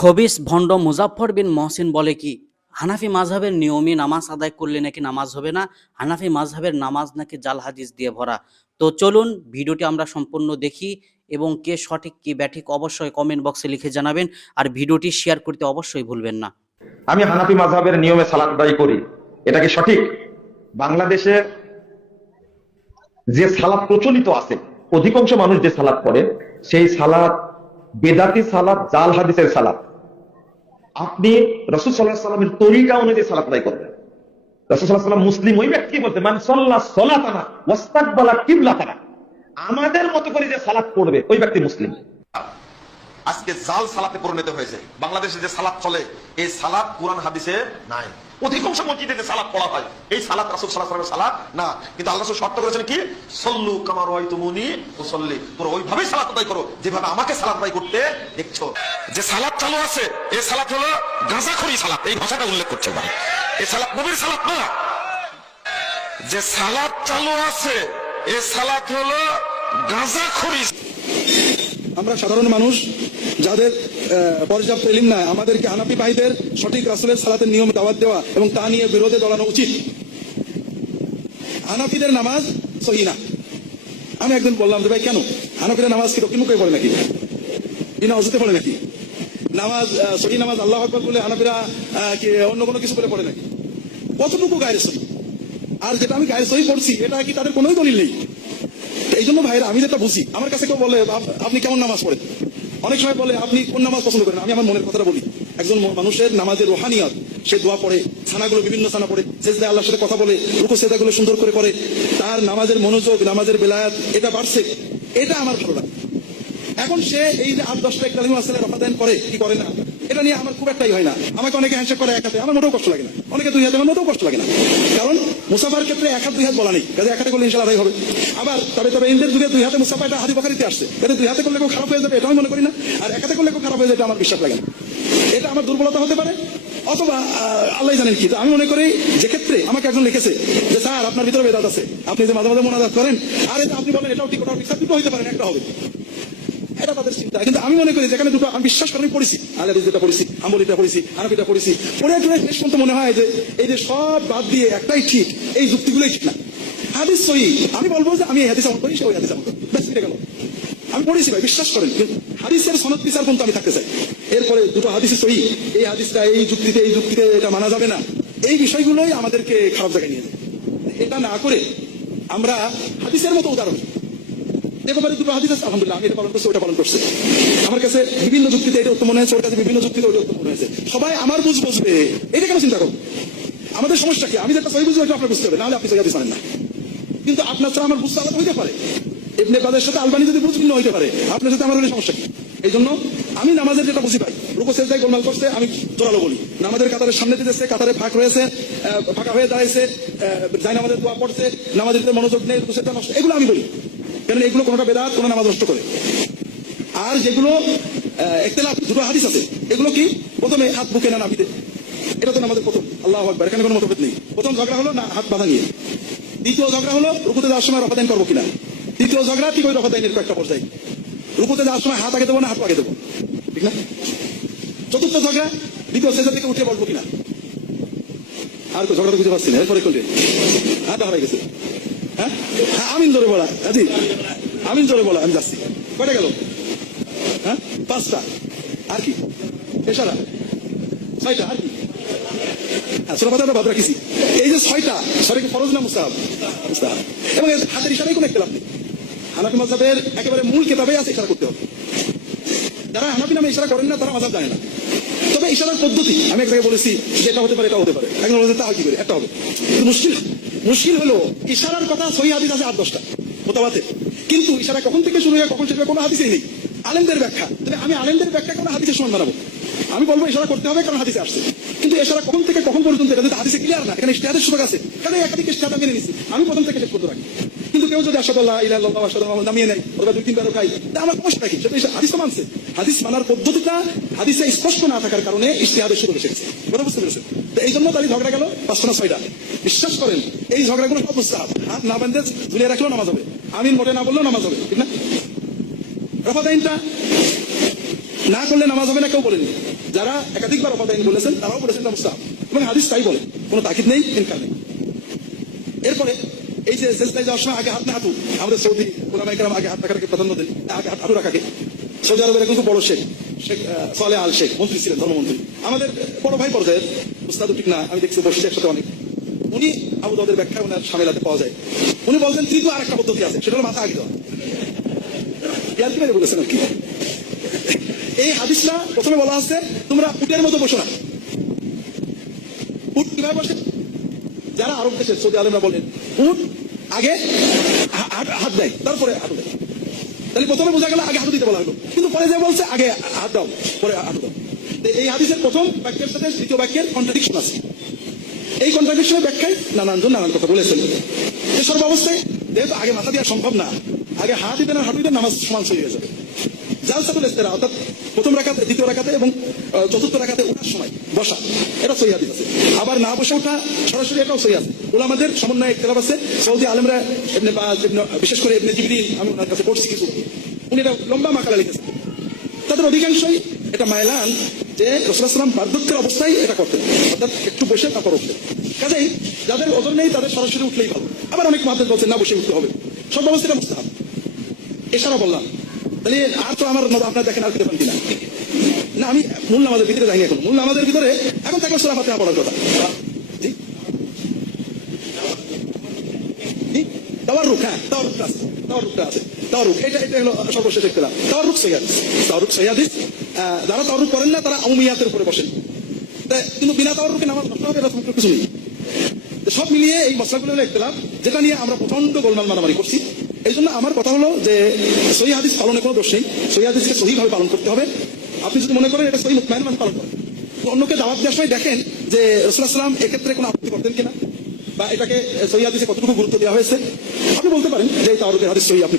খবিস ভণ্ড মুজাফফর বিন মহসিন বলে কি হানাফি মাযহাবের নিয়মে নামাজ আদায় করলে নাকি নামাজ হবে না, হানাফি মাযহাবের নামাজ নাকি জাল হাদিস দিয়ে ভরা। তো চলুন ভিডিওটি আমরা সম্পূর্ণ দেখি এবং কে সঠিক কি ব্যাঠিক অবশ্যই কমেন্ট বক্সে লিখে জানাবেন, আর ভিডিওটি শেয়ার করতে অবশ্যই ভুলবেন না। আমি হানাফি মাযহাবের নিয়মে সালাত আদায় করি, এটা কি সঠিক? বাংলাদেশে যে সালাত প্রচলিত আছে, অধিকাংশ মানুষ যে সালাত পড়ে সেই সালাত বেদাতি সালাত, জাল হাদিসের সালাত। আপনি রাসূল সাল্লাল্লাহু আলাইহি ওয়াসাল্লামের তরিকা অনুযায়ী সালাত আদায় করবেন। রাসূল সাল্লাল্লাহু আলাইহি ওয়াসাল্লাম মুসলিম ওই ব্যক্তি বলতে, মান সাল্লা সালাতানা ওয়াস্তাকবালা কিবলাতানা, আমাদের মতো করে যে সালাত পড়বে ওই ব্যক্তি মুসলিম। আজকে জাল সালাতে পরিণত হয়েছে। বাংলাদেশে যে সালাত চলে এই সালাত কোরআন হাদিসে নাই। অধিকাংশ মসজিদে যে সালাত পড়া হয় এই সালাত রাসূল সাল্লাল্লাহু আলাইহি ওয়াসাল্লামের সালাত না। কিন্তু আল্লাহ রাসূল শর্ত করেছেন কি, সল্লু কামা রাআইতুমুনি উসাল্লি, তোমরা ওইভাবেই সালাত আদায় করো যেভাবে আমাকে সালাত আদায় করতে দেখছো। যে সালাত চালু আছে এই সালাত হলো গাঁজাখড়ি সালাত, এই ভাষাটা উল্লেখ করছে ভাই। এই সালাত নবীর সালাত না। যে সালাত চালু আছে এই সালাত হলো গাঁজাখড়ি। আমরা সাধারণ মানুষ যাদের পর্যাপ্ত ইলম নাই, আমাদেরকে হানাফি ভাইদের সঠিক রাসূলের সালাতের নিয়ম দাওয়াত দেওয়া এবং তা নিয়ে বিরোধে দলানো উচিত। হানাফিদের নামাজ সহি না। আমি একদিন বললাম যে ভাই কেন হানাফিদের নামাজ কি রকি মুখে পড়ে নাকি, বিনা অজুতে পড়ে নাকি? নামাজ সহি নামাজ আল্লাহু আকবার বলে হানাফিরা কি অন্য কোনো কিছু করে পড়ে নাকি? কতটুকু গায়ের সহি? আর যেটা আমি গায়ের সহি পড়ছি এটা কি তাদের কোনোই দলিল নেই? এই জন্য ভাইরা আমি যেটা বুঝি, আমার কাছে কেউ বলে আপনি কেমন নামাজ পড়েন, অনেক সময় বলে আপনি কোন নামাজ পছন্দ করেন, আমি আমার মনের কথাটা বলি। একজন মানুষের নামাজের রোহানিয়ত, সে দোয়া পড়ে, ছানাগুলো বিভিন্ন ছানা পড়ে, সেজদায় আল্লাহর সাথে কথা বলে, রুকু সেজদাগুলো সুন্দর করে করে, তার নামাজের মনোযোগ, নামাজের বেলায়াত এটা বাড়ছে, এটা আমার ভালো লাগে। এখন সে এই যে 8-10টা ইকরাম আসলে রফাদান করে কি করে না, এটা নিয়ে আমার খুব একটাই হয় না। আমাকে অনেকে হ্যান্ডশেক করে এক হাতে, আমার মোটেও কষ্ট লাগে না। অনেকে 2 হাতে, আমার মোটেও কষ্ট লাগে না। কারণ মুসাফার ক্ষেত্রে 1 হাত 2 হাত বলা নেই, কাজে 1 হাতে করলে ইনশাআল্লাহ আদায় হবে। আবার তবে ইন্দের যুগে 2 হাতে মুসাফা, এটা হাদিস বুখারীতে আসছে। কাজে 2 হাতে করলে কেউ খারাপ হয়ে যাবে এটা আমি মনে করি না, আর 1 হাতে করলে কেউ খারাপ হয়ে যাবে এটা আমার বিশ্বাস লাগে না। এটা আমার দুর্বলতা হতে পারে, অথবা আল্লাহ জানেন কি। আমি মনে করি যে ক্ষেত্রে আমাকে একজন লিখেছে যে স্যার আপনার ভিতরে বেদাত আছে, আপনি যে মাঝে মাঝে মোনাজাত করেন, আর এটা আপনি বলেন এটাও ঠিক ওটাও ঠিক, দুটো হইতে পারেন, একটা হবে, এটা তাদের চিন্তা। কিন্তু আমি মনে করি যেখানে দুটো আমি বিশ্বাস করে পড়েছি, আহলে যেটা পড়েছি, হাম্বলিটা পড়েছি, হানাফিটা পড়েছি, পড়ে শেষ পর্যন্ত মনে হয় যে এই যে সব বাদ দিয়ে একটাই ঠিক, এই যুক্তিগুলোই ঠিক না। হাদিস সহি, আমি বলবো যে আমি এই হাদিস আমল করি, সে ওই হাদিস আমল করি, ব্যাস এটা গেল। আমি পড়েছি ভাই, বিশ্বাস করেন, কিন্তু হাদিসের সনদ বিচার পর্যন্ত আমি থাকতে চাই। এরপরে দুটো হাদিসে সহি, এই হাদিসটা এই যুক্তিতে এটা মানা যাবে না, এই বিষয়গুলোই আমাদেরকে খারাপ জায়গায় নিয়ে যায়। এটা না করে আমরা হাদিসের মতো উদাহরণ, এবারে দুটো হাদিস আছে, আলহামদুলিল্লাহ আমি এটা পালন করছি, ওটা পালন করছে, আমার কাছে বিভিন্ন যুক্তিতে এটা উত্তম মনে হয়েছে, ওর কাছে বিভিন্ন যুক্তিতে ওটা উত্তম মনে হয়েছে। সবাই আমার বুঝবে, এটা কেন চিন্তা করবো? আমাদের সমস্যা কি? আমি যেটা সহি বুঝবো এটা আপনার বুঝতে হবে, নাহলে আপনি সহি হাদিস মানেন না। কিন্তু আপনার ছাড়া আমার বুঝতে আলাদা হইতে পারে, ইবনে বাজের সাথে আলবানি যদি বুঝ ভিন্ন হইতে পারে, আপনার সাথে আমার হলে সমস্যা কি? এই জন্য আমি নামাজের যেটা বুঝি পাই, রুকু সেজদায় গোলমাল করছে আমি জোরালো বলি, নামাজের কাতারের সামনে দিতেছে, কাতারে ফাঁক রয়েছে, ফাঁকা হয়ে দাঁড়াইছে, যাই নামাজের দোয়া পড়ছে, নামাজের ভিতরে মনোযোগ নেই, রুকু সেজদা নষ্ট, এগুলো আমি বলি। কারণ এগুলো কোনোটা বেদাত, কোনো নামাজ নষ্ট করে। আর যেগুলো ইখতিলাফ, দুটো হাদিস আছে, এগুলো কি প্রথমে হাত বুকে না নামিতে, এটা তো আমাদের প্রথম, আল্লাহু আকবার, এখানে কোনো মতভেদ নেই। প্রথম ঝগড়া হলো না হাত বাঁধা নিয়ে, দ্বিতীয় ঝগড়া হলো রুকুতে যাওয়ার সময় রফাদাইন করবো কিনা, তৃতীয় ঝগড়া ঠিক ওই রফাদাইনের কয়েকটা পর্যায়ে, রুকুতে যাওয়ার সময় হাত আগে দেবো না হাত আগে দেবো, ঠিক না? চতুর্থ ঝগড়া দ্বিতীয় সেজদা থেকে উঠে বসবো কিনা। আর ঝগড়া তো বুঝতে পারছি না, এরপরে কোনটা হাত হারাই গেছে। হ্যাঁ, আমিন জোরে বলা, জি আমিন জোরে বলা, আমি যাচ্ছি। কয়টা গেল? হ্যাঁ 5টা। আর কি এছাড়া 6টা। আর কি সূরা ফাতিহা বাদ রাখিছি। এই যে 6টা, সরে কি ফরজ না মুস্তাহাব? মুস্তাহাব। এবং হাতের ইশারায় কোনো ইখতিলাফ নেই, হানাফি মাযহাবের একেবারে মূল কিতাবেই আছে ইশারা করতে হবে। যারা হানাফি নামে ইশারা করেন না তারা মাযহাব জানে না। তবে ইশারার পদ্ধতি আমি এক জায়গায় বলেছি যে এটা হতে পারে, এটা হতে পারে, একজন বলেছে তা কি করে একটা হবে। মুশকিল হলো ইশারার কথা সহি হাদিস আছে 8-10টা মুতাওয়াতির, কিন্তু ইশারা কখন থেকে শুরু হয় কখন শেষ হবে কোনো হাদিসেই নেই। আলেমদের ব্যাখ্যা, তবে আমি আলেমদের ব্যাখ্যা কোনো হাদিসের সমান বানাবো, আমি বলবো ইশারা করতে হবে কারণ হাদিসে আসছে, কিন্তু ইশারা কখন থেকে কখন পর্যন্ত এটা যদি হাদিসে ক্লিয়ার না, এখানে ইজতিহাদের সুযোগ আছে, কারণ একাধিক ইজতিহাদ মেনে নিছি, আমি প্রথম থেকে শেষ করতে পারি। কিন্তু কেউ যদি আশহাদু আল্লা ইলাহা ইল্লাল্লাহ ওয়া আশহাদু আন্না মুহাম্মাদান নামিয়ে নেয়, অথবা 2-3 বার খাই, তা আমার সমস্যা কি? সেটা হাদিস তো মানছে, হাদিস মানার পদ্ধতিটা হাদিসে স্পষ্ট না থাকার কারণে ইজতিহাদের সুযোগ এসেছে, কথা বুঝতে পেরেছেন? তো এই জন্য তাহলে ঝগড়া গেল 5টা না 6টা। বিশ্বাস করেন এই ঝগড়াগুলো সব মুস্তাহাব, হাত না বাঁধে ঝুলিয়ে রাখলেও নামাজ হবে, আমিন মোটে না বললেও নামাজ হবে, ঠিক না? রফাদাইনটা না করলে নামাজ হবে না কেউ বলেনি। যারা একাধিকবার অপাদায়ন বলেছেন তারাও বলেছেন এটা মুস্তাহাব, এবং হাদিস তাই বলে, কোনো তাকিদ নেই, ইনকার নেই। এরপরে এই যে সেজদায় যাওয়ার সময় আগে হাত না হাঁটু, আমাদের সৌদি ওলামায়ে কেরাম আগে হাত রাখাকে প্রাধান্য দেন, আগে হাঁটু রাখাকে। সৌদি আরবের কিন্তু বড় শেখ সালেহ আল শেখ মন্ত্রী ছিলেন, ধর্মমন্ত্রী, আমাদের বড় ভাই পর্যায়ের, উস্তাদও ঠিক না, আমি দেখছি বসেছি একসাথে অনেক। উনি আবু দাউদের ব্যাখ্যা ওনার সামেলাতে পাওয়া যায়। উনি বলছেন তৃতীয় আরেকটা পদ্ধতি আছে, সেটা হলো মাথা আগে দেওয়া। ইয়ার্কি মেরে বলেছেন আর কি। এই হাদিসটা প্রথমে বলা আছে তোমরা উটের মতো বসো না। উট কিভাবে বসে? যারা আরব দেশের সৌদি আলেমরা বলেন উট আগে হাত দেয় তারপরে হাঁটু দেয়। তাহলে প্রথমে বোঝা গেল আগে হাঁটু দিতে বলা হলো, কিন্তু পরে যে বলছে আগে হাত দাও পরে হাঁটু দাও। এই হাদিসের প্রথম বাক্যের সাথে দ্বিতীয় বাক্যের কন্ট্রাডিকশন আছে। এই কন্ট্রাডিকশনের ব্যাখ্যায় নানানজন নানান কথা বলেছেন। যে সর্বাবস্থায় যেহেতু আগে মাথা দেওয়া সম্ভব না, আগে হাত দিতে না হাঁটু দিতে নামাজ সমান হয়ে যাবে। জালসাতুল ইস্তিরাহা অর্থাৎ প্রথম রাকাতে, দ্বিতীয় রাকাতে এবং চতুর্থ রাকাতে ওঠার সময় বসা, এটা সহিহ হাদিস আছে। আবার না বসে ওঠা সরাসরি, এটাও সহিহ আছে। উলামাদের সমন্বয়ে ইখতিলাফ আছে। সৌদি আলেমরা ইবনে বাজ, বিশেষ করে ইবনে জিবরিল, আমি ওনার কাছে পড়ছি কিছু, উনি এটা লম্বা মাকালা লিখেছেন। তাদের অধিকাংশই এটা মাইলান যে রাসূলুল্লাহ সাল্লাল্লাহু আলাইহি ওয়াসাল্লাম বার্ধক্যের অবস্থায় এটা করতেন, অর্থাৎ একটু বসে তারপর উঠতেন। কাজেই যাদের ওজন নেই তাদের সরাসরি উঠলেই ভালো। আবার অনেক মুহাদ্দিস বলছেন না বসে উঠতে হবে, সব অবস্থা এটা মুস্তাহাব। এছাড়া বললাম তাহলে আর তো আমার আপনার দেখেন আর কিনা না, আমি মূল নামাজের ভিতরে যাইনি এখন। মূল নামাজের ভিতরে এখন থাকলে সূরা ফাতিহা পড়ার কথা। জি তাওয়াররুক, হ্যাঁ তাওয়াররুকটা আছে, তাওয়াররুকটা আছে। তাওয়াররুক এটা হলো সর্বশেষ ইখতিলাফ। তাওয়াররুক সহিহ হাদিস, তাওয়াররুক সহিহ হাদিস। যারা তাওয়াররুক করেন না তারা উমিয়াতের উপরে বসেন, কিন্তু বিনা তাওয়াররুকে নামাজ নষ্ট হবে এরকম কিছু নেই। সব মিলিয়ে এই মশলাগুলো হলো ইখতিলাফ, যেটা নিয়ে আমরা প্রচন্ড গোলমাল মারামারি করছি। এই জন্য আমার কথা হলো যে সহিহ হাদিস পালনে কোনো দোষ নেই, সহিহ হাদিসকে সহিভাবে পালন করতে হবে। আপনি যদি মনে করেন এটা সহিহ মুতমাইন মানে পালন করেন, তো অন্যকে দাওয়াত দেওয়ার সময় দেখেন যে রাসূলুল্লাহ সাল্লাল্লাহু আলাইহি ওয়াসাল্লাম এক্ষেত্রে কোনো আপত্তি করতেন কিনা, বা এটাকে সহিহ হাদিসে কতটুকু গুরুত্ব দেওয়া হয়েছে। আপনি বলতে পারেন যে এই তাওয়ারুকের হাদিস সহিহ, আপনি